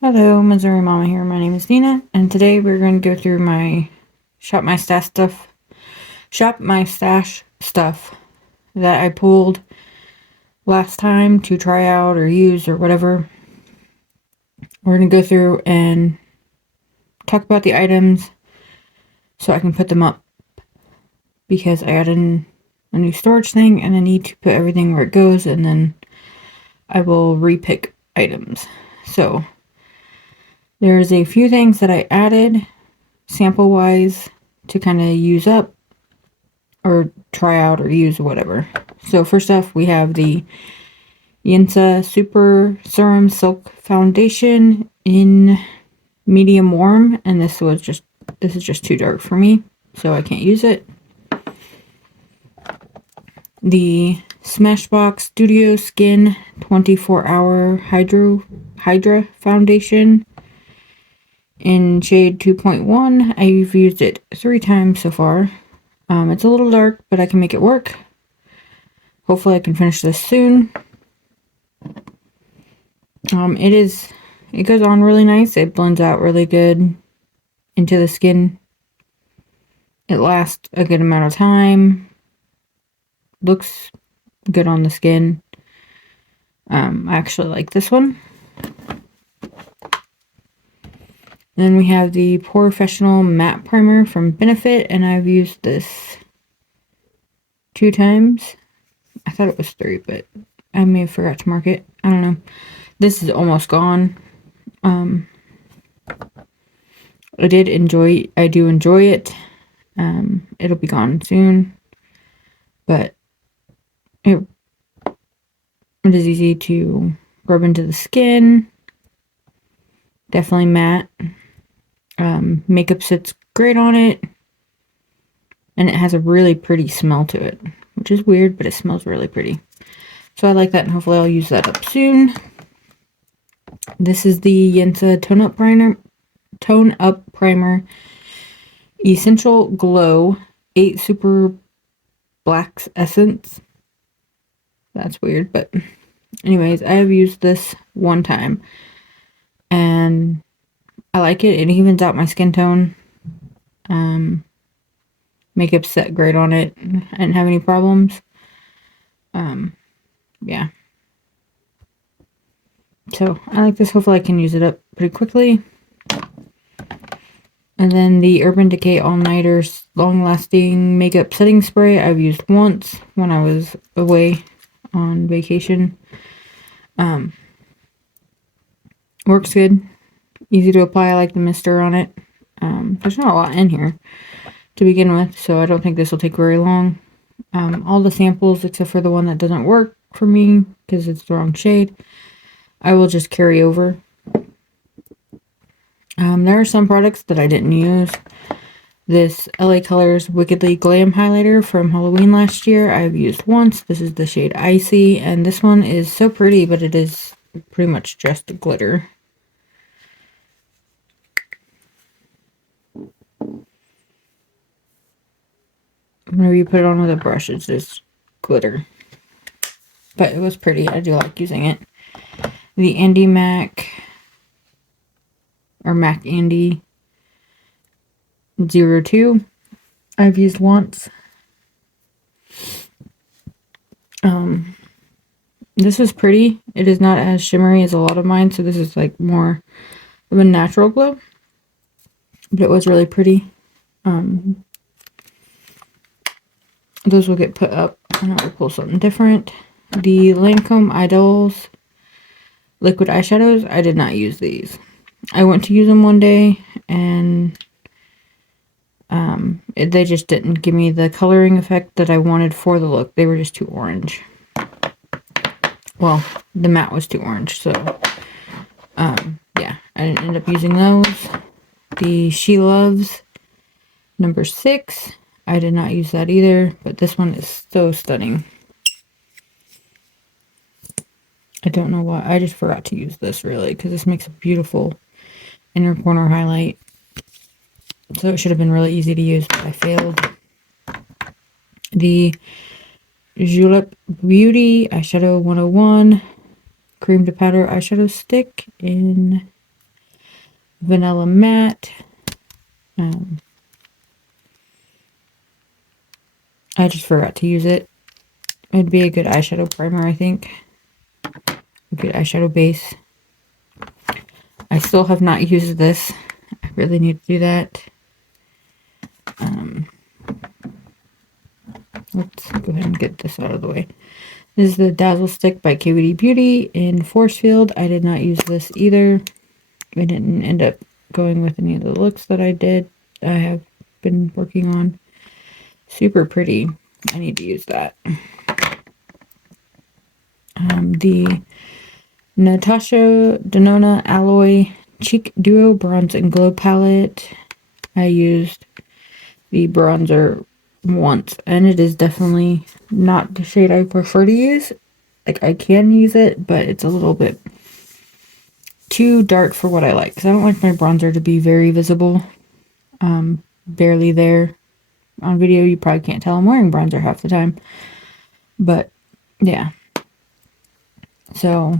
Hello, Missouri Mama here. My name is Nina, and today we're going to go through my shop my stash stuff that I pulled last time to try out or use or whatever. We're going to go through and talk about the items so I can put them up because I got a new storage thing and I need to put everything where it goes, and then I will repick items. So there's a few things that I added sample wise to kind of use up or try out or use whatever. So first off, we have the Yinsa Super Serum Silk Foundation in medium warm, and this is just too dark for me, so I can't use it. The Smashbox Studio Skin 24-hour Hydra Foundation in shade 2.1. I've used it 3 times so far. It's a little dark, but I can make it work. Hopefully I can finish this soon. It goes on really nice. It blends out really good into the skin. It lasts a good amount of time. Looks good on the skin. I actually like this one. Then we have the Professional Matte Primer from Benefit, and I've used this 2 times. I thought it was 3, but I may have forgot to mark it. I don't know. This is almost gone. I do enjoy it. It'll be gone soon, but it is easy to rub into the skin. Definitely matte. Makeup sits great on it, and it has a really pretty smell to it, which is weird, but it smells really pretty. So I like that, and hopefully I'll use that up soon. This is the Yinsa Tone Up Primer Essential Glow 8 Super Blacks Essence. That's weird, but anyways, I have used this 1 time, and I like it. It evens out my skin tone. Makeup set great on it. I didn't have any problems. Yeah. So I like this. Hopefully I can use it up pretty quickly. And then the Urban Decay All Nighters Long Lasting Makeup Setting Spray I've used once when I was away on vacation. Works good. Easy to apply. I like the mister on it. There's not a lot in here to begin with, so I don't think this will take very long. All the samples, except for the one that doesn't work for me because it's the wrong shade, I will just carry over. There are some products that I didn't use. This LA Colors Wickedly Glam Highlighter from Halloween last year, I've used once. This is the shade Icy, and this one is so pretty, but it is pretty much just glitter. Whenever you put it on with a brush, it's just glitter. But it was pretty. I do like using it. The Andy Mac, or Mac Andy 02, I've used once. This is pretty. It is not as shimmery as a lot of mine, so this is like more of a natural glow. But it was really pretty. Those will get put up, and I will pull something different. The Lancome Idols liquid eyeshadows, I did not use these. I went to use them one day, and they just didn't give me the coloring effect that I wanted for the look. They were just too orange. Well, the matte was too orange, so yeah, I didn't end up using those. The She Loves number 6, I did not use that either, but this one is so stunning. I don't know why. I just forgot to use this, really, because this makes a beautiful inner corner highlight. So it should have been really easy to use, but I failed. The Julep Beauty Eyeshadow 101 Cream to Powder Eyeshadow Stick in Vanilla Matte. I just forgot to use it. It'd be a good eyeshadow primer, I think. A good eyeshadow base. I still have not used this. I really need to do that. Let's go ahead and get this out of the way. This is the Dazzle Stick by KBD Beauty in Force Field. I did not use this either. I didn't end up going with any of the looks that I have been working on. Super pretty. I need to use that. The Natasha Denona Alloy Cheek Duo Bronze and Glow Palette. I used the bronzer once, and it is definitely not the shade I prefer to use. Like, I can use it, but it's a little bit too dark for what I like, because I don't like my bronzer to be very visible. Barely there. On video, you probably can't tell I'm wearing bronzer half the time. But, yeah. So,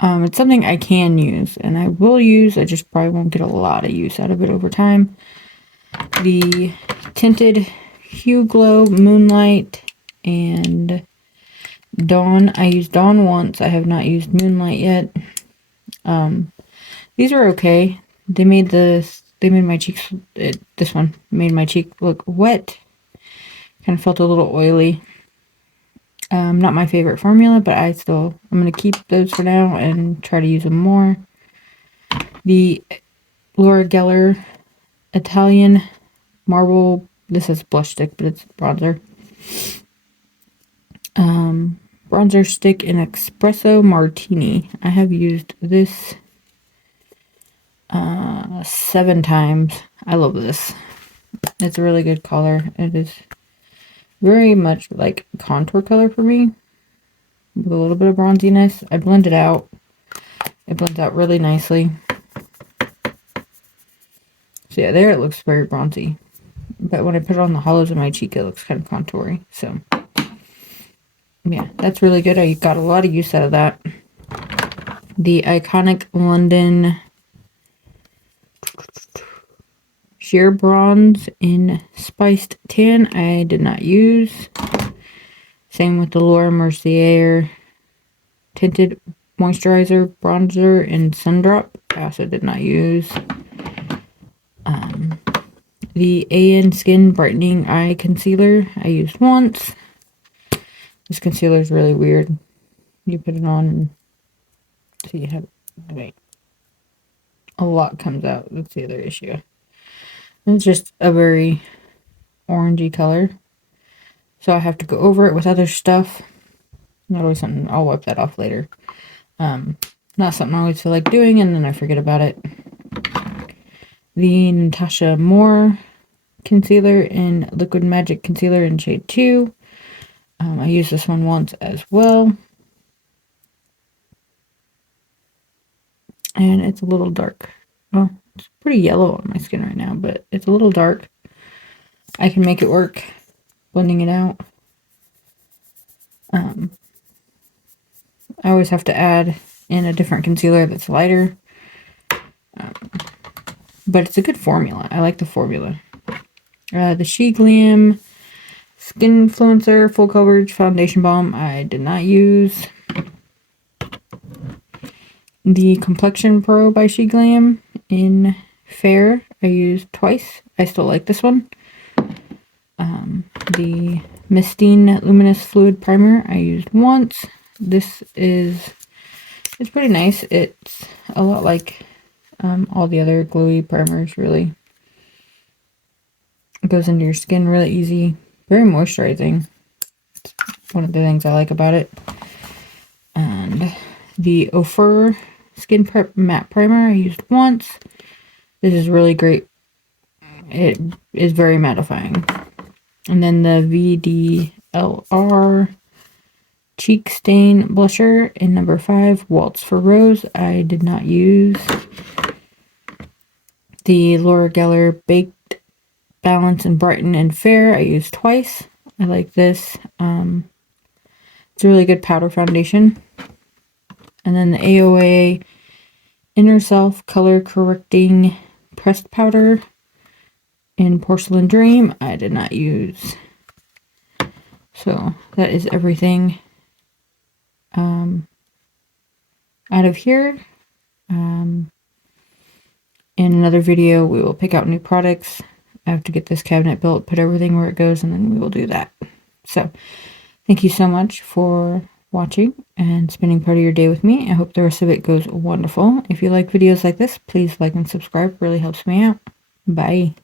it's something I can use, and I will use. I just probably won't get a lot of use out of it over time. The Tinted Hue Glow Moonlight and Dawn. I used Dawn once. I have not used Moonlight yet. These are okay. They made my cheeks, this one made my cheek look wet. Kind of felt a little oily. Not my favorite formula, but I'm going to keep those for now and try to use them more. The Laura Geller Italian Marble, this is blush stick, but it's bronzer. Bronzer stick in Espresso Martini. I have used this 7 times. I love this. It's a really good color. It is very much like contour color for me, with a little bit of bronziness. I blend it out. It blends out really nicely. So yeah, there it looks very bronzy. But when I put it on the hollows of my cheek, it looks kind of contoury. So yeah, that's really good. I got a lot of use out of that. The Iconic London Sheer Bronze in Spiced Tan, I did not use. Same with the Laura Mercier Tinted Moisturizer Bronzer in Sundrop. I also did not use. The AN Skin Brightening Eye Concealer, I used once. This concealer is really weird. You put it on and so you have, wait, a lot comes out. That's the other issue. It's just a very orangey color. So I have to go over it with other stuff. Not always something, I'll wipe that off later. Not something I always feel like doing, and then I forget about it. The Natasha Moore Concealer in Liquid Magic Concealer in shade 2. I used this one once as well. And it's a little dark. Oh, it's pretty yellow on my skin right now, but it's a little dark. I can make it work blending it out. I always have to add in a different concealer that's lighter. But it's a good formula. I like the formula. The She Glam Skin Influencer Full Coverage Foundation Balm, I did not use. The Complexion Pro by She Glam in Fair, I used twice. I still like this one. The Mistine Luminous Fluid Primer, I used once. It's pretty nice. It's a lot like all the other glowy primers, really. It goes into your skin really easy. Very moisturizing. It's one of the things I like about it. And the Ofur Skin Prep Matte Primer I used once. This is really great. It is very mattifying. And then the VDLR Cheek Stain Blusher in number 5, Waltz for Rose, I did not use. The Laura Geller Baked Balance and Brighten and Fair, I used twice. I like this. It's a really good powder foundation. And then the AOA Inner Self Color Correcting Pressed Powder in Porcelain Dream. I did not use. So that is everything out of here. In another video, we will pick out new products. I have to get this cabinet built, put everything where it goes, and then we will do that. So thank you so much for watching and spending part of your day with me. I hope the rest of it goes wonderful. If you like videos like this, please like and subscribe. It really helps me out. Bye.